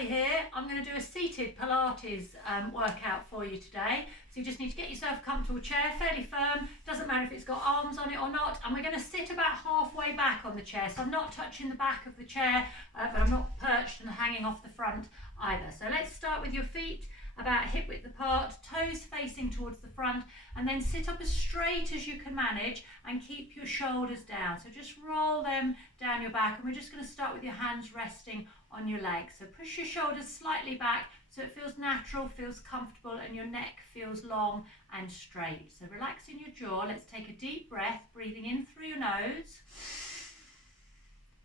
Sally here. I'm going to do a seated Pilates workout for you today. So you just need to get yourself a comfortable chair, fairly firm. Doesn't matter if it's got arms on it or not. And we're going to sit about halfway back on the chair. So I'm not touching the back of the chair, but I'm not perched and hanging off the front either. So let's start with your feet about hip width apart, toes facing towards the front, and then sit up as straight as you can manage and keep your shoulders down. So just roll them down your back, and we're just going to start with your hands resting on your legs. So push your shoulders slightly back so it feels natural, feels comfortable, and your neck feels long and straight. So relaxing your jaw. Let's take a deep breath, breathing in through your nose.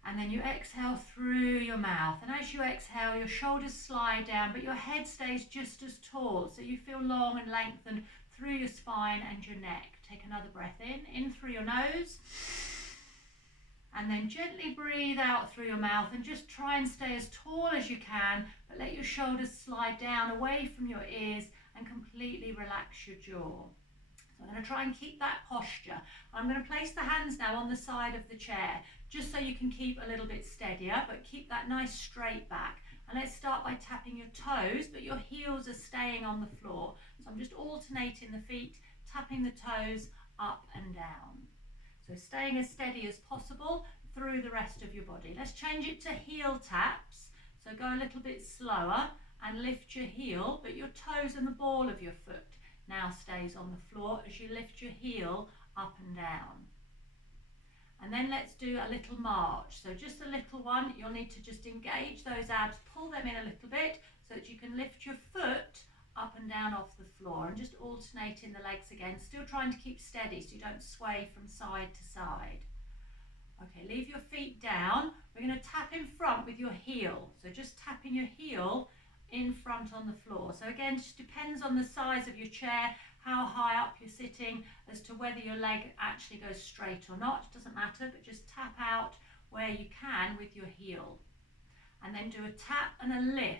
And then you exhale through your mouth. And as you exhale, your shoulders slide down, but your head stays just as tall. So you feel long and lengthened through your spine and your neck. Take another breath in through your nose. And then gently breathe out through your mouth and just try and stay as tall as you can, but let your shoulders slide down away from your ears and completely relax your jaw. So I'm going to try and keep that posture. I'm going to place the hands now on the side of the chair, just so you can keep a little bit steadier, but keep that nice straight back. And let's start by tapping your toes, but your heels are staying on the floor. So I'm just alternating the feet, tapping the toes up and down. So staying as steady as possible through the rest of your body. Let's change it to heel taps. So go a little bit slower and lift your heel, but your toes and the ball of your foot now stays on the floor as you lift your heel up and down. And then let's do a little march. So just a little one. You'll need to just engage those abs, pull them in a little bit so that you can lift your foot up and down off the floor, and just alternating the legs again, still trying to keep steady so you don't sway from side to side. Okay, leave your feet down. We're going to tap in front with your heel. So just tapping your heel in front on the floor. So again, just depends on the size of your chair, how high up you're sitting, as to whether your leg actually goes straight or not. It doesn't matter, but just tap out where you can with your heel. And then do a tap and a lift.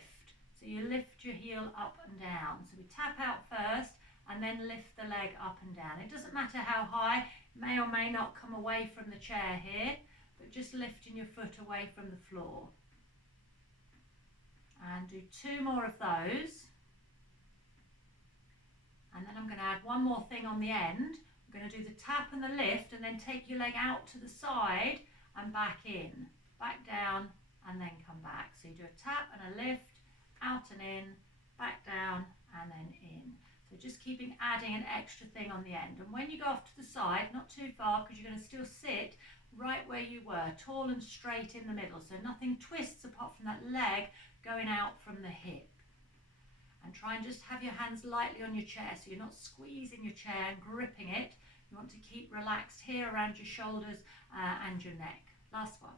So you lift your heel up and down. So we tap out first and then lift the leg up and down. It doesn't matter how high, it may or may not come away from the chair here, but just lifting your foot away from the floor. And do 2 more of those. And then I'm going to add one more thing on the end. I'm going to do the tap and the lift, and then take your leg out to the side and back in, back down, and then come back. So you do a tap and a lift, out and in, back down, and then in. So just keeping adding an extra thing on the end. And when you go off to the side, not too far, because you're going to still sit right where you were, tall and straight in the middle. So nothing twists apart from that leg going out from the hip. And try and just have your hands lightly on your chair, so you're not squeezing your chair and gripping it. You want to keep relaxed here around your shoulders and your neck. Last one.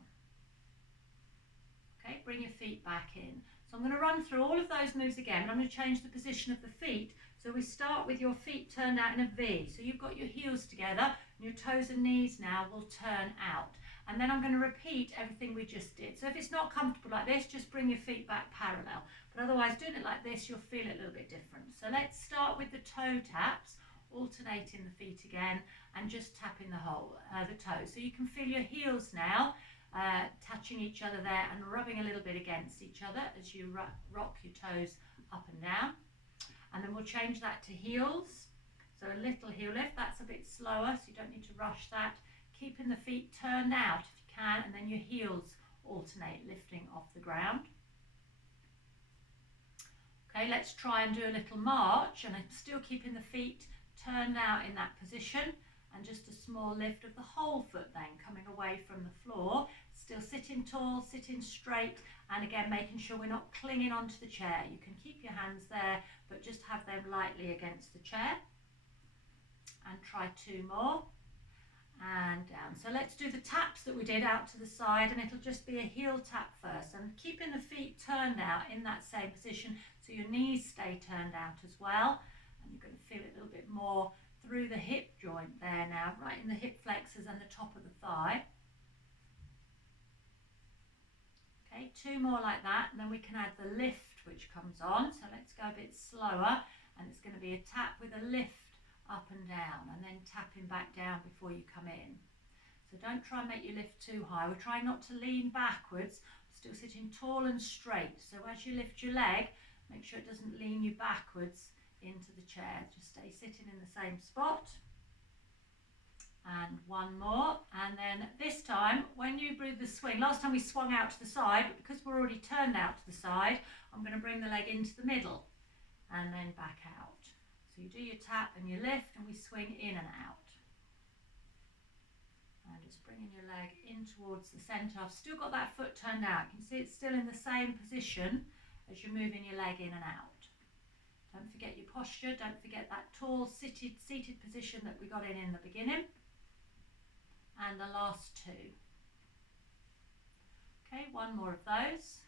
Okay, bring your feet back in. So I'm going to run through all of those moves again, and I'm going to change the position of the feet. So we start with your feet turned out in a V. So you've got your heels together, and your toes and knees now will turn out. And then I'm going to repeat everything we just did. So if it's not comfortable like this, just bring your feet back parallel. But otherwise, doing it like this, you'll feel it a little bit different. So let's start with the toe taps, alternating the feet again, and just tapping the toes. So you can feel your heels now touching each other there and rubbing a little bit against each other as you rock your toes up and down. And then we'll change that to heels. So a little heel lift, that's a bit slower, so you don't need to rush that. Keeping the feet turned out if you can, and then your heels alternate, lifting off the ground. Okay, let's try and do a little march, and I'm still keeping the feet turned out in that position, and just a small lift of the whole foot then, coming away from the floor. Still sitting tall, sitting straight, and again making sure we're not clinging onto the chair. You can keep your hands there, but just have them lightly against the chair. And try 2 more. And down. So let's do the taps that we did out to the side, and it'll just be a heel tap first, and keeping the feet turned out in that same position so your knees stay turned out as well. And you're going to feel it a little bit more through the hip joint there now, right in the hip flexors and the top of the thigh. Okay, 2 more like that, and then we can add the lift which comes on. So let's go a bit slower, and it's going to be a tap with a lift up and down, and then tapping back down before you come in. So don't try and make your lift too high. We're trying not to lean backwards, still sitting tall and straight. So as you lift your leg, make sure it doesn't lean you backwards into the chair. Just stay sitting in the same spot. And one more, and then this time when you do the swing, last time we swung out to the side, but because we're already turned out to the side, I'm going to bring the leg into the middle and then back out. So you do your tap and your lift and we swing in and out. And just bringing your leg in towards the centre. I've still got that foot turned out. You can see it's still in the same position as you're moving your leg in and out. Don't forget your posture, don't forget that tall seated position that we got in the beginning. And the last two. Okay, one more of those.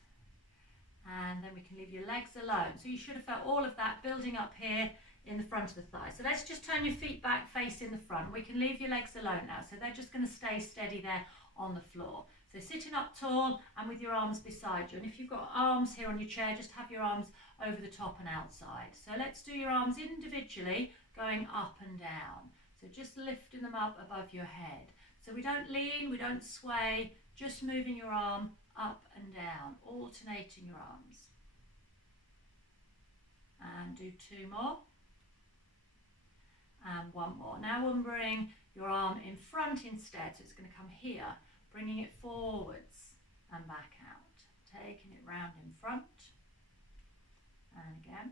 And then we can leave your legs alone. So you should have felt all of that building up here in the front of the thigh. So let's just turn your feet back facing the front. We can leave your legs alone now. So they're just going to stay steady there on the floor. So sitting up tall and with your arms beside you. And if you've got arms here on your chair, just have your arms over the top and outside. So let's do your arms individually going up and down. So just lifting them up above your head. So we don't lean, we don't sway, just moving your arm up and down, alternating your arms. And do two more. And one more. Now we'll bring your arm in front instead, so it's going to come here, bringing it forwards and back out. Taking it round in front. And again.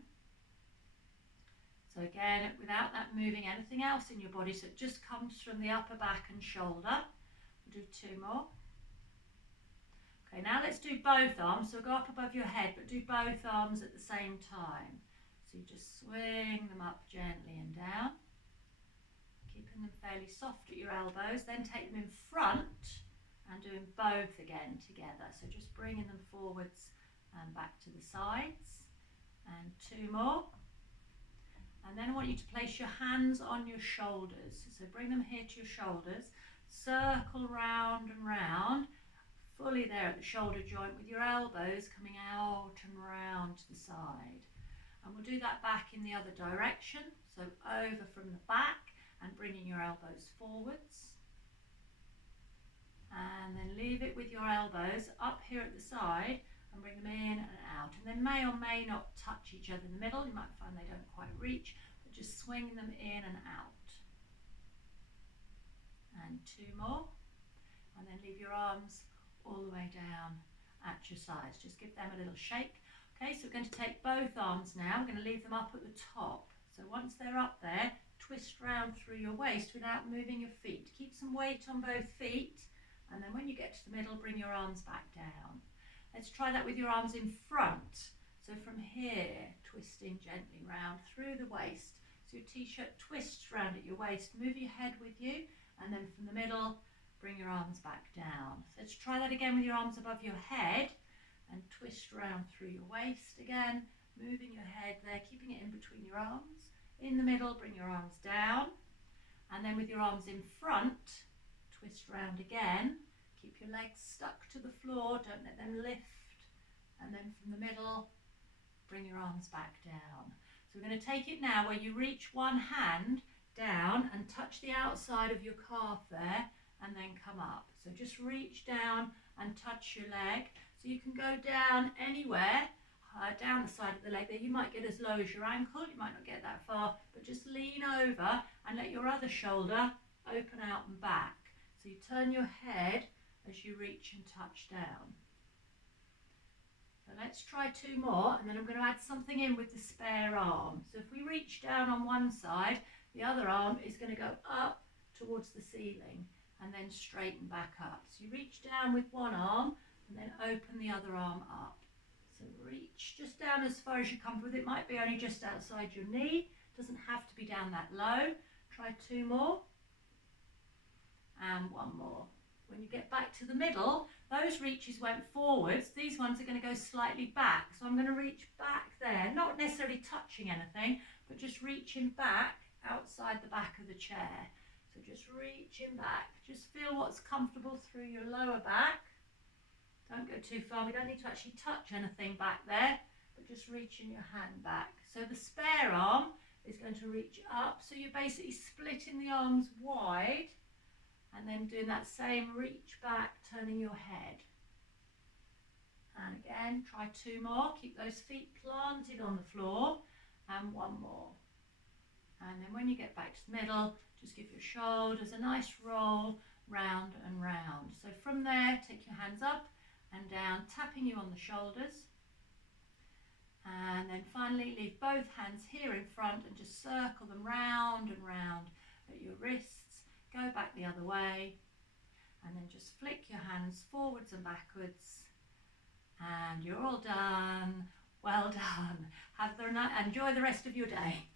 So again, without that moving anything else in your body, so it just comes from the upper back and shoulder. We'll do two more. Okay, now let's do both arms. So go up above your head, but do both arms at the same time. So you just swing them up gently and down, keeping them fairly soft at your elbows. Then take them in front and doing both again together. So just bringing them forwards and back to the sides. And two more. And then I want you to place your hands on your shoulders. So bring them here to your shoulders, circle round and round, fully there at the shoulder joint with your elbows coming out and round to the side. And we'll do that back in the other direction. So over from the back and bringing your elbows forwards. And then leave it with your elbows up here at the side and bring them in and out. And they may or may not touch each other in the middle. You might find they don't quite reach, but just swing them in and out. And two more. And then leave your arms all the way down at your sides. Just give them a little shake. Okay, so we're going to take both arms now. We're going to leave them up at the top. So once they're up there, twist round through your waist without moving your feet. Keep some weight on both feet. And then when you get to the middle, bring your arms back down. Let's try that with your arms in front. So from here, twisting gently round through the waist. So your t-shirt twists round at your waist. Move your head with you. And then from the middle, bring your arms back down. So let's try that again with your arms above your head. And twist round through your waist again. Moving your head there, keeping it in between your arms. In the middle, bring your arms down. And then with your arms in front, twist round again. Keep your legs stuck to the floor, don't let them lift. And then from the middle, bring your arms back down. So we're going to take it now where you reach one hand down and touch the outside of your calf there and then come up. So just reach down and touch your leg. So you can go down anywhere, down the side of the leg there. You might get as low as your ankle, you might not get that far, but just lean over and let your other shoulder open out and back. So you turn your head as you reach and touch down. So let's try two more, and then I'm going to add something in with the spare arm. So if we reach down on one side, the other arm is going to go up towards the ceiling and then straighten back up. So you reach down with one arm and then open the other arm up. So reach just down as far as you come with. It might be only just outside your knee. Doesn't have to be down that low. Try two more. And one more. When you get back to the middle, those reaches went forwards. These ones are going to go slightly back. So I'm going to reach back there, not necessarily touching anything, but just reaching back outside the back of the chair. So just reaching back. Just feel what's comfortable through your lower back. Don't go too far. We don't need to actually touch anything back there, but just reaching your hand back. So the spare arm is going to reach up. So you're basically splitting the arms wide. And then doing that same reach back, turning your head. And again, try 2 more. Keep those feet planted on the floor. And 1 more. And then when you get back to the middle, just give your shoulders a nice roll round and round. So from there, take your hands up and down, tapping you on the shoulders. And then finally, leave both hands here in front and just circle them round and round at your wrists. Go back the other way. And then just flick your hands forwards and backwards. And you're all done. Well done. Enjoy the rest of your day.